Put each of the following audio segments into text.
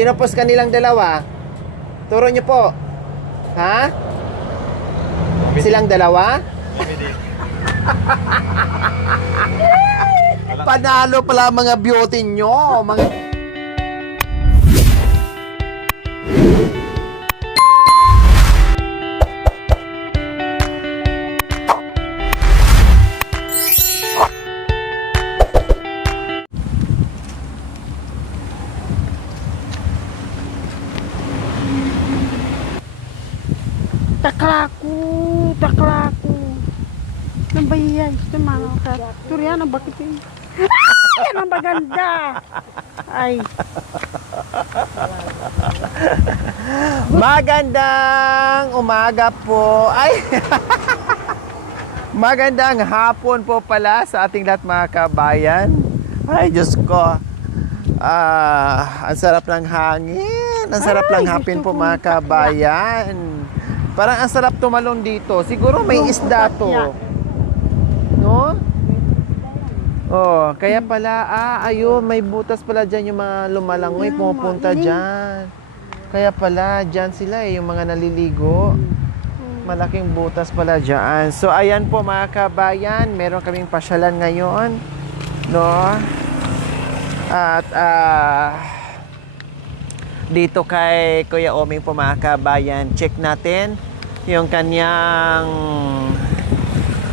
Sino po sa kanilang dalawa? Turo niyo po. Ha? Silang dalawa? Panalo pala mga beauty nyo. Mga... Taklaku. Nang bayay, tumama ka. Turiana, bakit yun? Ay, yan ang maganda. Ay. Magandang umaga po. Ay. Magandang hapon po pala sa ating lahat mga kabayan. Ay, Diyos ko. Ang sarap ng hangin. Ang sarap lang hapin po mga kabayan. Parang ang sarap tumalon dito. Siguro may isda to. No? Oh, kaya pala, ayun, may butas pala dyan yung mga lumalangoy, pumupunta dyan. Kaya pala, dyan sila yung mga naliligo. Malaking butas pala dyan. So, ayan po mga kabayan, meron kaming pasyalan ngayon. No? At, dito kay Kuya Oming po mga kabayan, check natin yung kanyang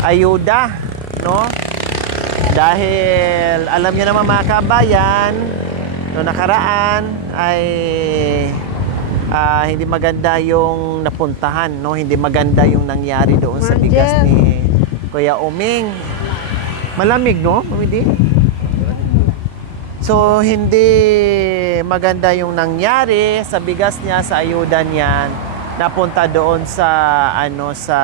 ayuda, no? Dahil alam niyo naman mga kabayan, no nakaraan ay hindi maganda yung napuntahan, no? Hindi maganda yung nangyari doon sa bigas ni Kuya Oming. Malamig, no? Mamidi? So, hindi maganda yung nangyari sa bigas niya, sa ayuda niyan. Napunta doon sa, sa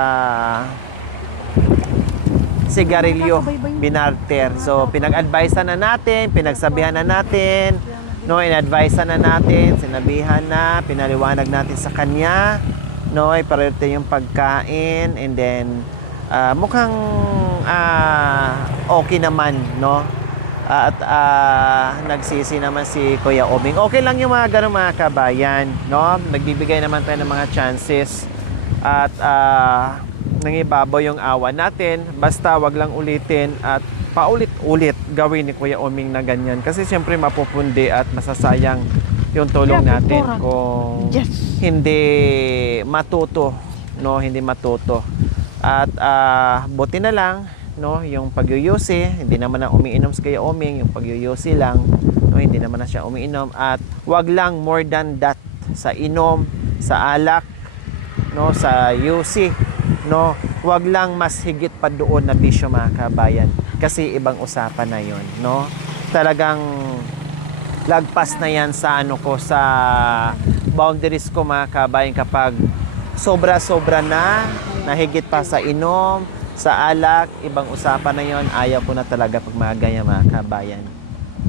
sigarilyo, binarter. So, pinag-advisean na natin, pinagsabihan na natin, no, in-advisean na natin, sinabihan na, pinaliwanag natin sa kanya, no, i-priority yung pagkain, and then, mukhang okay naman, no. At nagsisi naman si Kuya Oming. Okay lang yung mga ganun mga kabayan, no? Nagbibigay naman tayo ng mga chances at nangibabaw yung awa natin. Basta wag lang ulitin at paulit-ulit gawin ni Kuya Oming na ganyan. Kasi siyempre mapupundi at masasayang yung tulong natin kung hindi matuto, no? Hindi matuto. At buti na lang, no, yung pagyuyusi, hindi naman na umiinom si Kuya Oming, yung pagyuyusi lang, no, hindi naman na siya umiinom, at wag lang more than that sa inom, sa alak, no, sa yusi, no, wag lang mas higit pa doon na bisyo mga kabayan, kasi ibang usapan na yon, no, talagang lagpas na yan sa sa boundaries ko mga kabayan kapag sobra-sobra na higit pa sa inom, sa alak, ibang usapan na yon. Ayaw ko na talaga pag mga ganyan mga kabayan,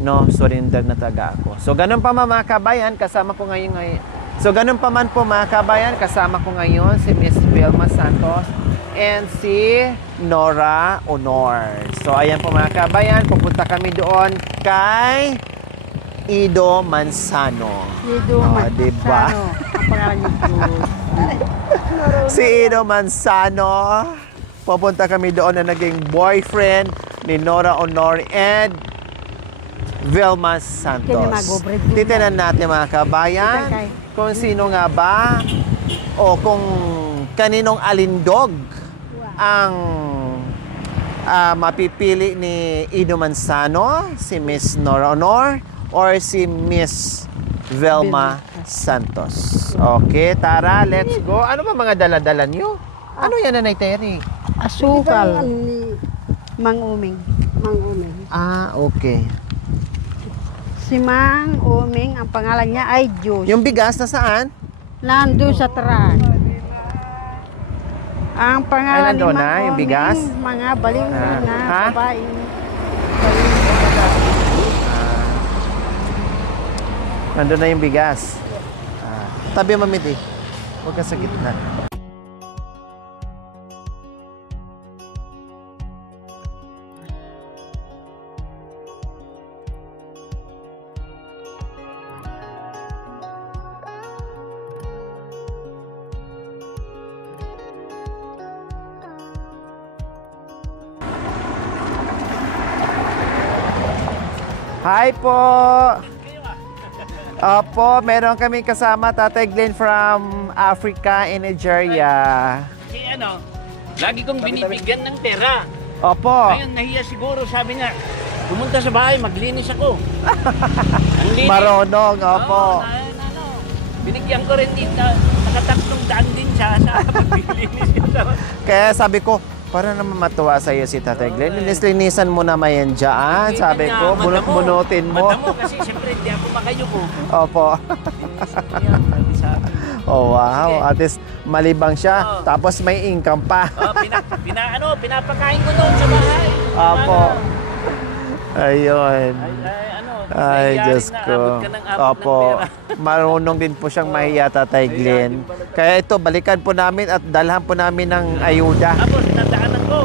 no, surrender na talaga ako. So ganun pa man mga kabayan, kasama ko ngayon. So ganun pa man po mga kabayan, kasama ko ngayon si Miss Vilma Santos and si Nora Honor. So ayan po mga kabayan, pupunta kami doon kay Ido Manzano. Ido Manzano. Diba? Ang pangalan niyo po. Si Ido Manzano. Pupunta kami doon na naging boyfriend ni Nora Honor and Vilma Santos. Titinan natin mga kabayan kung sino nga ba o kung kaninong alindog ang mapipili ni Ido Manzano, si Miss Nora Honor or si Miss Vilma Santos. Okay, tara, let's go. Ano ba mga dala-dala niyo? Ano yan, Nanay Terry? Asukal. Mang Uming. Okay. Si Mang Uming, ang pangalan niya ay Diyos. Yung bigas na saan? Nandun sa truck. Ang pangalan ni nandun Mang na, yung bigas? Uming, mga baliw na Ha? babae. Nandun na yung bigas. Tabi mamiti. Huwag ka sa gitna. Hi po! Opo, meron kami kasama Tatay Glenn from Africa in Nigeria. Kasi ano, lagi kong binibigyan ng pera. Opo, Ngayon, nahiya siguro, sabi niya, pumunta sa bahay, maglinis ako. Ang linis. marunong, Oo, opo. binigyan ko rin din, nakatatlong daan din siya sa paglilinis niya. Kaya sabi ko, para naman matuwa sa iyo si Tatay Glenn. Linis-linisan mo naman yan dyan. Sabi ko, bunutin mo. Madamo kasi siyempre hindi ako makayuko. Opo. Kaya, sabi sa akin. Oh, wow. Sige. At least malibang siya. Oo. Tapos may income pa. Oh, pinapakain ko doon sa bahay. Opo. Ayun. Ano, Ay, nangyayari Diyos na ko. abot ka ng abot ng Opo. pera. Marunong din po siyang mahiya, Tatay Glenn. Kaya ito, balikan po namin at dalhan po namin ng ayuda. Tapos, nadaanan ko.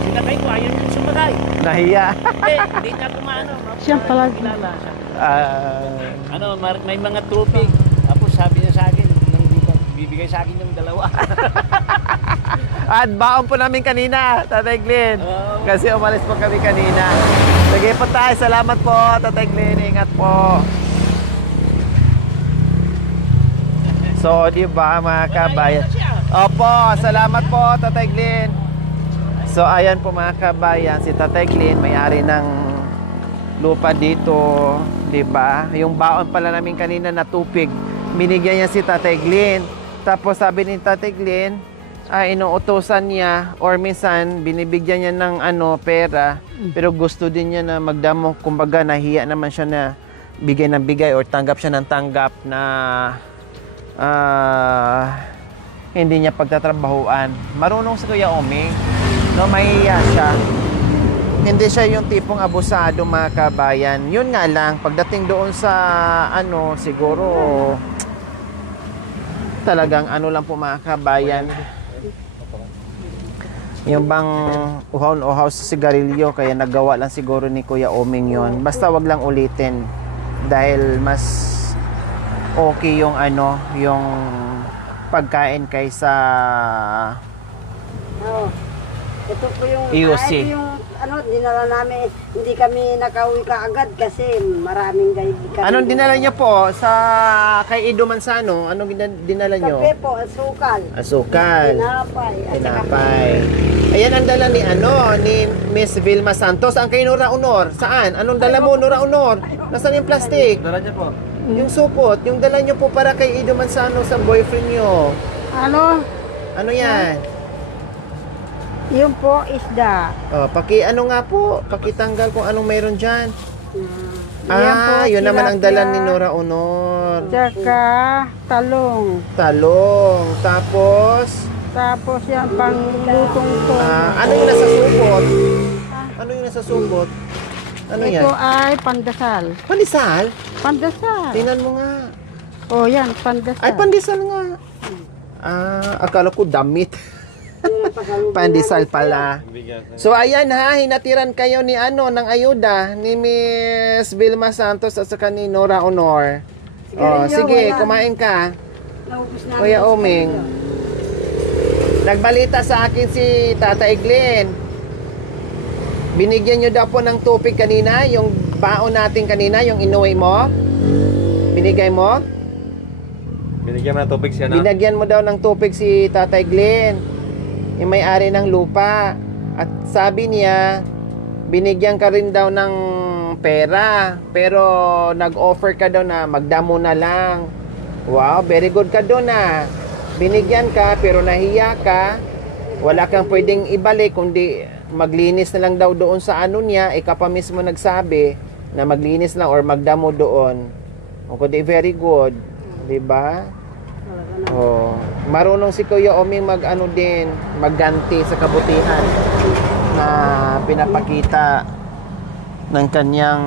Sinakay ko, ayaw yung sumakay. Nahiya. Hindi niya kumano. Siya pala. Kilala siya. Ah, May mga tubig. Tapos sabi niya sa akin, nang bibigay sa akin yung dalawa. at baon po namin kanina, Tatay Glenn. Oo. Kasi umalis po kami kanina. Sige po tayo. Salamat po, Tatay Glenn. Ingat po. So, di ba mga kabayan? Opo, salamat po, Tatay Glenn. So, ayan po mga kabayan, si Tatay Glenn, may-ari ng lupa dito, di ba? Yung baon pala namin kanina na tupig, binigyan niya si Tatay Glenn. Tapos sabi ni Tatay Glenn, inuutosan niya or minsan binibigyan niya ng pera, pero gusto din niya na magdamo, kumbaga nahiya naman siya na bigay ng bigay or tanggap siya ng tanggap na hindi niya pagtatrabahuan. Marunong si Kuya Oming, no, mahiya siya. Hindi siya yung tipong abusado, mga kabayan. Yun nga lang, pagdating doon sa siguro talagang lang po, mga kabayan. Yung bang uhaw sa sigarilyo, kaya nagawa lang siguro ni Kuya Oming yon. Basta wag lang ulitin dahil mas okay yung yung pagkain kaysa Oo. Ito po yung, EOC. ito yung dinala namin. Hindi kami nakauwi kaagad kasi maraming kami. Anong dinala niyo po sa kay Ido Manzano? Anong dinala niyo? Kape po, asukal. Asukal, Tinapay. At saka tinapay. Ayan ang dala ni Miss Vilma Santos. Ang kay Nora Honor. Saan? Anong dala mo, Nora Honor? Nasaan yung plastic? Dala niya po. Yung supot, yung dala niyo po para kay Ido Manzano sa boyfriend niyo. Ano? Ano yan? Yung po isda. Oh, nga po, pakitanggal kung anong meron diyan. Yan po, Yun naman ang dala tilapia. ni Nora Honor. Tsaka talong. Talong, tapos Tapos yan pang lutong to. ano yung nasa supot? Ano yung nasa supot? Ano yan? Ito ay pandesal. Pandesal? Pandesal. Tingnan mo nga. Oh, yan, pandesal. Ay, pandesal nga. Akala ko damit. Pandesal pala. So ayan ha, hinatiran kayo ni ng ayuda ni Miss Vilma Santos at saka ni Nora Honor. Oh, sige, kumain ka. naubos namin. Kuya Oming. Nagbalita sa akin si Tatay Glenn. Binigyan nyo daw po ng tupig kanina, yung baon natin kanina, yung inuwi mo. Binigay mo? Binigyan mo ng tubig siya na. Binagyan mo daw ng tupig si Tatay Glenn, yung may-ari ng lupa. At sabi niya, binigyan ka rin daw ng pera, pero nag-offer ka daw na magdamo na lang. Wow, very good ka doon Binigyan ka, pero nahiya ka. Wala kang pwedeng ibalik, kundi maglinis na lang daw doon sa niya. Ikaw pa mismo nagsabi na maglinis lang or magdamo doon. O kundi very good. Diba? Oh, marunong si Kuya Oming din, magganti sa kabutihan na pinapakita ng kanyang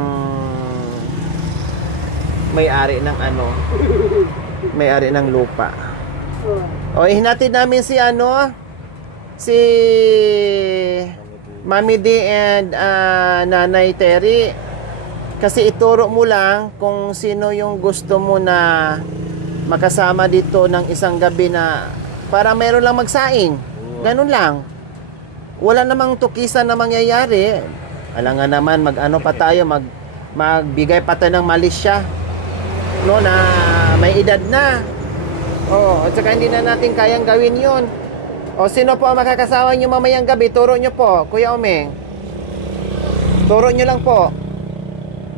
may-ari ng may-ari ng lupa. O, hinatid namin si si Mami D and Nanay Terry. Kasi ituro mo lang kung sino yung gusto mo na makasama dito ng isang gabi na para meron lang magsaing. Ganun lang. Wala namang tukisan na mangyayari. Alam nga naman, pa tayo, magbigay pa tayo ng Malaysia, no, na may edad na. At saka hindi na natin kayang gawin yun. Sino po ang makakasawa nyo mamayang gabi? Turo nyo po, Kuya Omeng. Turo nyo lang po.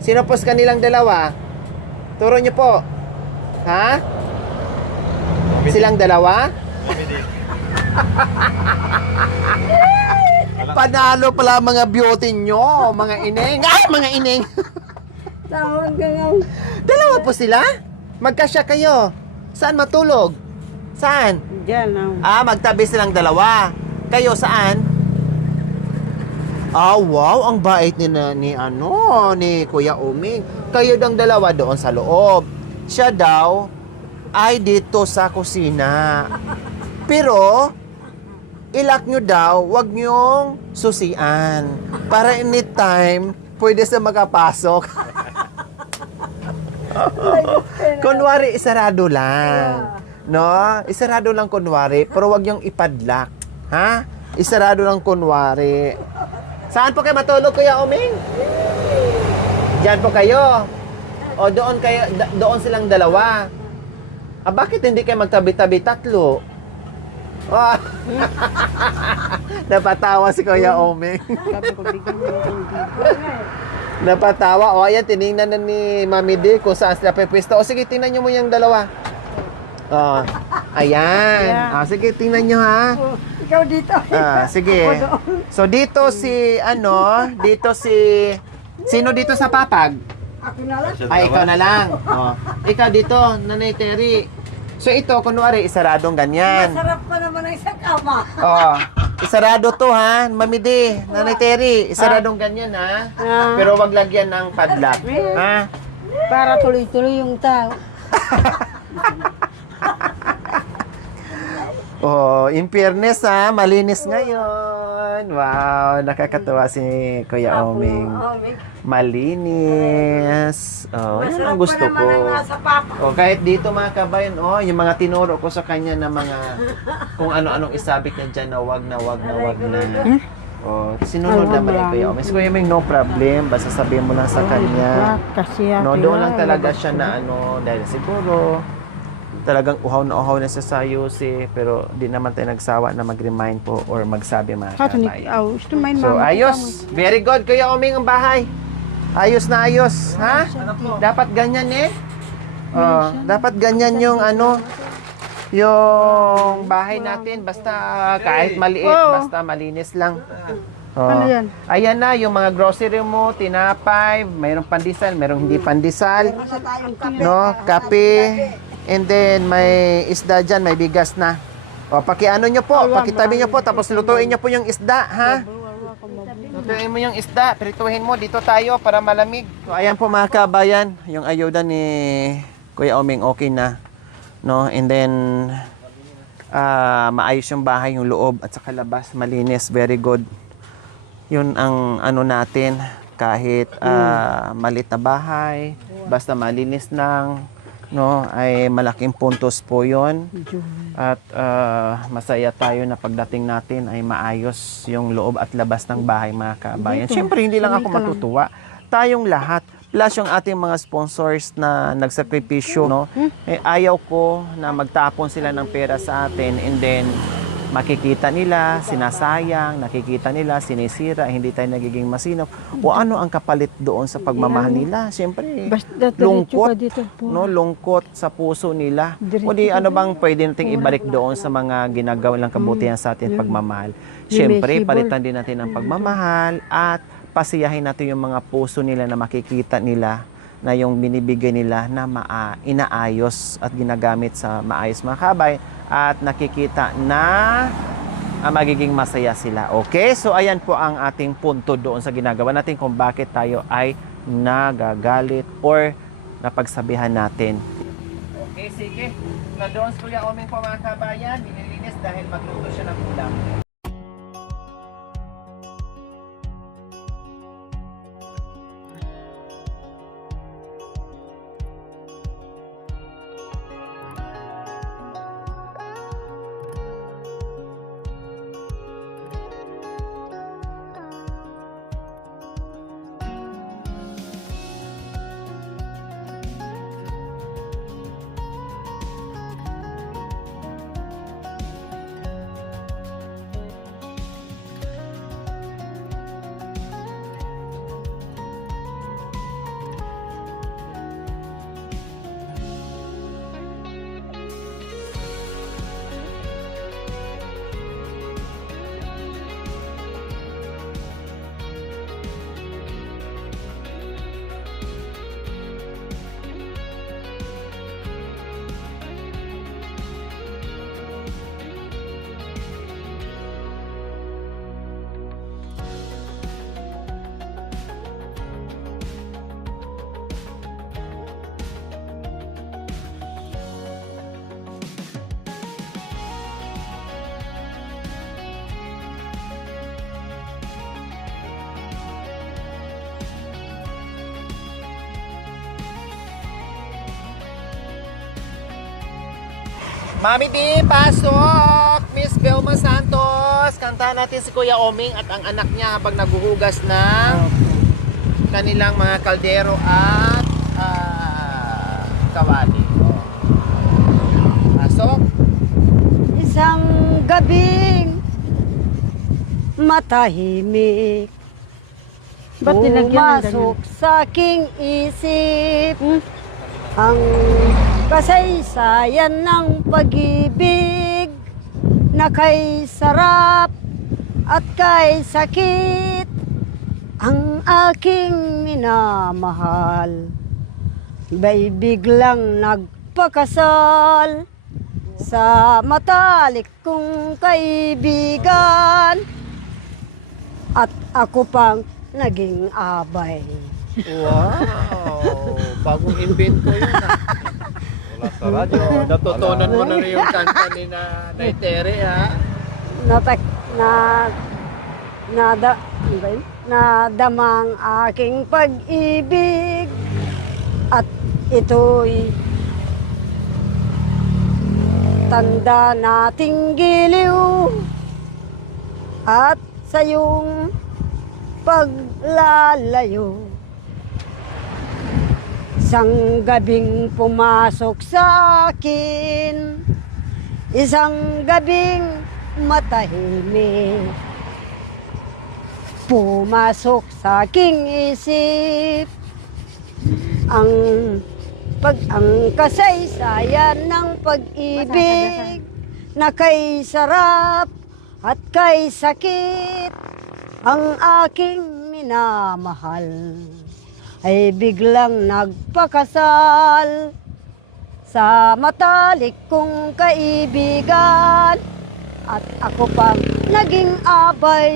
Sino po sa kanilang dalawa? Turo nyo po. Ha? Silang dalawa? Panalo pala mga beauty nyo, mga ineng. Ay, mga ineng! Tawag ka nga. Dalawa po sila? Magkasya kayo. Saan matulog? Saan? Diyan, Magtabi silang dalawa. Kayo saan? Wow, ang bait ni Kuya Oming. Kayo dang dalawa doon sa loob. Siya daw ay dito sa kusina. Pero ilak nyo daw, wag nyong susian. Para anytime, pwede sa makapasok. Kunwari, isarado lang. No? Isarado lang kunwari, pero wag yung ipadlock. Ha? Isarado lang kunwari. Saan po kayo matulog, Kuya Oming? Diyan po kayo. O doon kayo, doon silang dalawa. Bakit hindi kayo magtabi-tabi tatlo? Napatawa si Kuya Oming. Sabi ko, bigyan mo yung Napatawa. Ayan, tinignan na ni Mami D kung saan sila pwesto. Sige, tingnan nyo mo yung dalawa. Ayan. Yeah. Sige, tingnan nyo ha. Ikaw dito. Sige. So, dito si, sino dito sa papag? Ako na lang. Ay, ikaw na lang. Ikaw dito, Nanay Terry. So, ito, kunwari, isaradong ganyan. Masarap pa naman ang isang kama. Isarado to ha, Mami D, Nanay Terry, isaradong ganyan ha. Pero wag lagyan ng padlock. Ha? Para tuloy-tuloy yung tao. In fairness ha, malinis ngayon. Wow, nakakatuwa si Kuya Oming. Malinis. Yun ang gusto ko. Kahit dito mga kabayan, yung mga tinuro ko sa kanya na mga kung ano-anong isabit niya dyan na wag na. Sinunod naman ni Kuya Oming. Si Kuya Oming, no problem. Basta sabihin mo lang sa kanya. Kasi Doon lang talaga siya na dahil siguro talagang uhaw na siya sa ayusin, pero di naman tayo nagsawa na mag-remind po or magsabi mga kabayan. So, ayos. Very good, Kuya Oming, ang bahay. Ayos na ayos, ha? Dapat ganyan dapat ganyan yung yung bahay natin, basta kahit maliit, basta malinis lang. Ano yan? Ayan na, yung mga grocery mo, tinapay, mayroong pandesal, mayroong hindi pandesal, no, kape, and then may isda dyan, may bigas na. Pakiano nyo po, pakitabi nyo po, tapos lutuin nyo po yung isda, ha? Lutuin mo yung isda, prituhin mo, dito tayo para malamig. So, ayan po mga kabayan, yung ayuda ni Kuya Oming okay na. No? And then, maayos yung bahay, yung loob at saka labas, malinis, very good. Yun ang natin, kahit malit na bahay, basta malinis lang, no, ay malaking puntos po yon. At masaya tayo na pagdating natin ay maayos yung loob at labas ng bahay mga kabayan. Siyempre hindi lang ako matutuwa, tayong lahat plus yung ating mga sponsors na nagsakripisyo, no, ayaw ko na magtapon sila ng pera sa atin and then makikita nila, sinasayang, nakikita nila, sinisira, hindi tayo nagiging masinop. O ano ang kapalit doon sa pagmamahal nila? Siyempre, lungkot, no? Lungkot sa puso nila. O di ano bang pwede nating ibalik doon sa mga ginagawa lang kabutihan sa atin pagmamahal? Siyempre, palitan din natin ang pagmamahal at pasiyahin natin yung mga puso nila na makikita nila na yung binibigay nila na inaayos at ginagamit sa maayos mga kabay at nakikita na magiging masaya sila. Okay? So, ayan po ang ating punto doon sa ginagawa natin kung bakit tayo ay nagagalit or napagsabihan natin. Okay, sige. Na doon sa Kuya Oming po mga kabayan, binilinis dahil magluto siya ng ulam. Mami D, pasok! Miss Belma Santos, kantahan natin si Kuya Oming at ang anak niya habang naguhugas ng kanilang mga kaldero at kawali. Pasok! Isang gabing matahimik, Ba't nilagyan ng ganyan? pumasok sa aking isip ang kasaysayan ng pag-ibig na kay sarap at kay sakit ang aking minamahal. Ba'y biglang nagpakasal sa matalik kong kaibigan at ako pang naging abay. Wow! Bagong invento yun. Wala sa radyo. Natutunan mo na rin yung kanta ni Nanay Tere, ha? Natak na nada ano ba yun? Nadamang aking pag-ibig at ito'y tanda nating giliw at sa iyong paglalayo. Isang gabing pumasok sa akin, isang gabing matahimik, pumasok sa aking isip ang kasaysayan ng pag-ibig na kay sarap at kay sakit ang aking minamahal ay biglang nagpakasal sa matalik kong kaibigan at ako pang naging abay.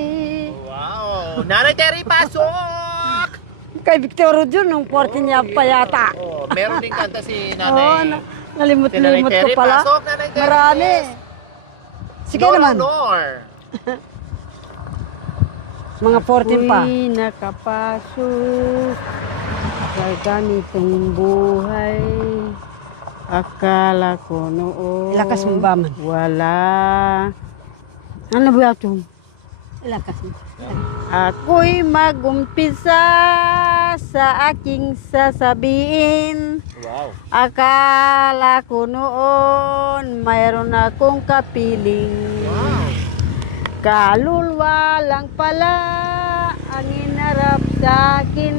Wow! Nanay Tere, pasok! Kay Victor Jun, nung 14 niya pa yata. Oh, meron din kanta si Oo, Nanay. nalimot-limot ko Tere, pala. pasok, Nanay Tere. Marami. Sige Nor, naman, Nor. mga 14 pa. Ako'y nakapasok sa ganitong buhay. Akala ko noon Ilakas mo ba man? wala. Ano ba ito? Ilakas mo. Ako'y mag-umpisa sa aking sasabihin. Wow. Akala ko noon mayroon akong kapiling. Wow. Kaluluwa lang pala ang inarap sa akin.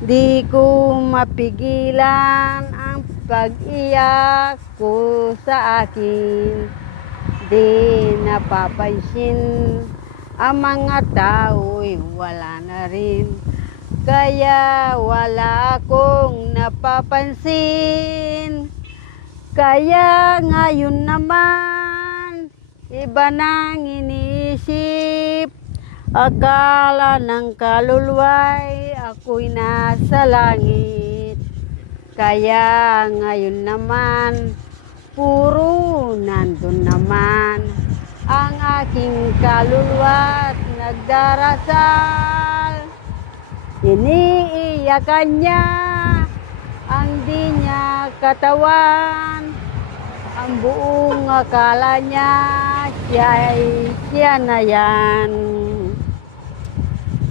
Di ko mapigilan ang pag-iyak ko sa akin. Di napapansin ang mga tao'y wala na rin. Kaya wala akong napapansin. Kaya ngayon naman iba nang iniisip. Akala ng kaluluwa'y ako'y nasa langit. Kaya ngayon naman puro nandun naman ang aking kaluluwa at nagdarasal. Iniiyakan niya ang di niya katawan. Ang buong akala niya siya na yan.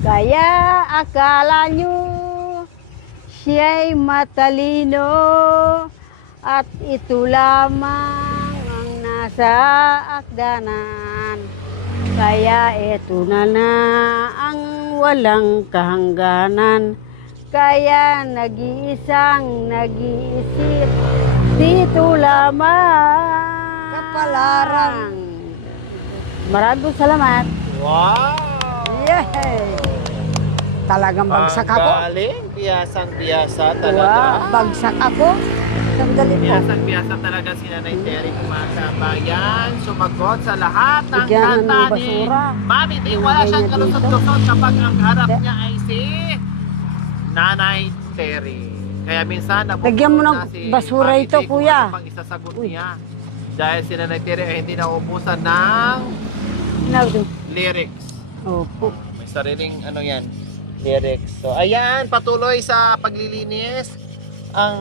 Kaya akala niyo siya'y matalino at ito lamang ang nasa akdanan. Kaya ito na ang walang kahangganan. Kaya nag-iisang nag-iisip dito lamang. Kapalaran. Maraming salamat. Wow! Yay! Talagang bagsak ako. Ang galing. Biyasang-biyasa talaga. Wow, bagsak ako. Sandali po. Biyasang-biyasa talaga si Nanay Tere, mga kabayan. Sumagot sa lahat ng Bigyan na ng kanta ni basura. Mami. Wala Ilagay siyang niya kalusot-lusot kapag ang harap Hindi. niya ay si Nanay Tere. Kaya minsan Lagyan mo ng napupunta si basura Mami ito, J kung kuya. ano pang isasagot niya. Dahil si Nanay Tere ay hindi nauubusan ng lyrics. Opo. May sariling ano yan, lyrics. So ayan, patuloy sa paglilinis ang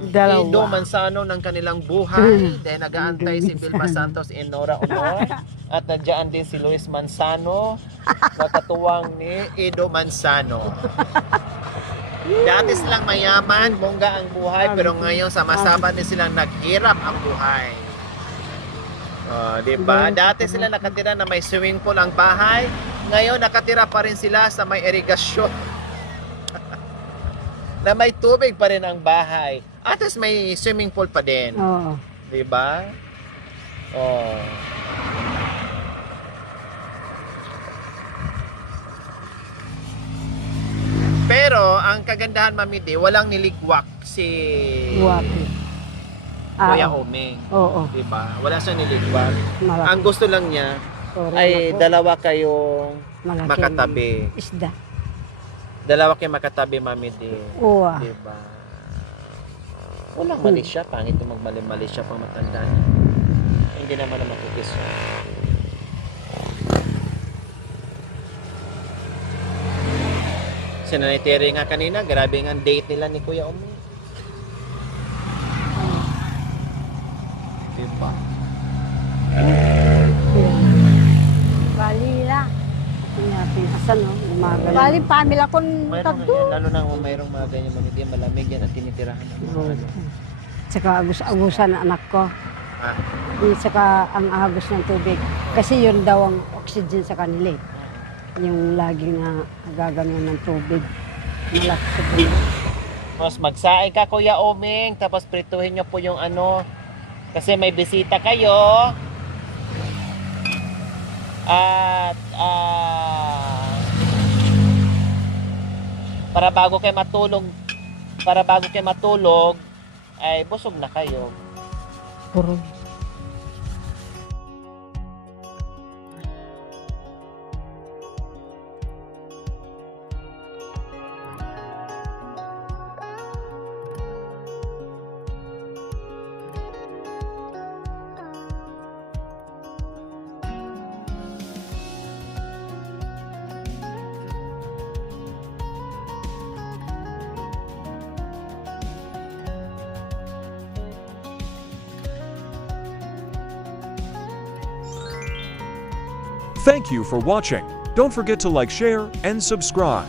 Dalawa. Ido Manzano ng kanilang buhay. Dahil nag-aantay si Vilma Santos and Nora Honor. At nandiyan din si Luis Manzano, nakatuwang ni Ido Manzano. Dati silang mayaman, bongga ang buhay, pero ngayon sama-sama din silang naghirap ang buhay. Di ba? Dati sila nakatira na may swimming pool ang bahay, ngayon nakatira pa rin sila sa may irigasyon. Na may tubig pa rin ang bahay. At least may swimming pool pa din. Oo. Di ba? Oh. Pero ang kagandahan, Mami Di, walang niligwak si Guwapo. Kuya Oo. Omeng. Oo. Di ba? Wala siya niligwak. Malaki. Ang gusto lang niya Sorry, ay ako. dalawa kayong Malaking makatabi. Isda. Dalawa kayong makatabi, Mami Di. Oo. Di ba? Walang mali siya. Pangit yung magmali-mali siya pang matanda niya. Hindi naman na makikis siya. Si Nanay Terry nga kanina, grabe nga ang date nila ni Kuya Omeng. Diba? Bali lang. Asan no? Umaga. Bali pamilya ko Mayroon nga tagdo. yan, lalo na kung mayroong mga ganyan maniti, malamig yan at tinitirahan ng mga ano. Tsaka agus-agusan ang anak ko. Ah, Tsaka ang agos ng tubig. Kasi yun daw ang oxygen sa kanila eh. Yung laging nagaganon ng tubig. Malakas sa tubig. Tapos magsaing ka, Kuya Omeng, tapos prituhin nyo po yung ano, kasi may bisita kayo. At para bago kayo matulog, ay busog na kayo. Puro. Thank you for watching. Don't forget to like, share, and subscribe.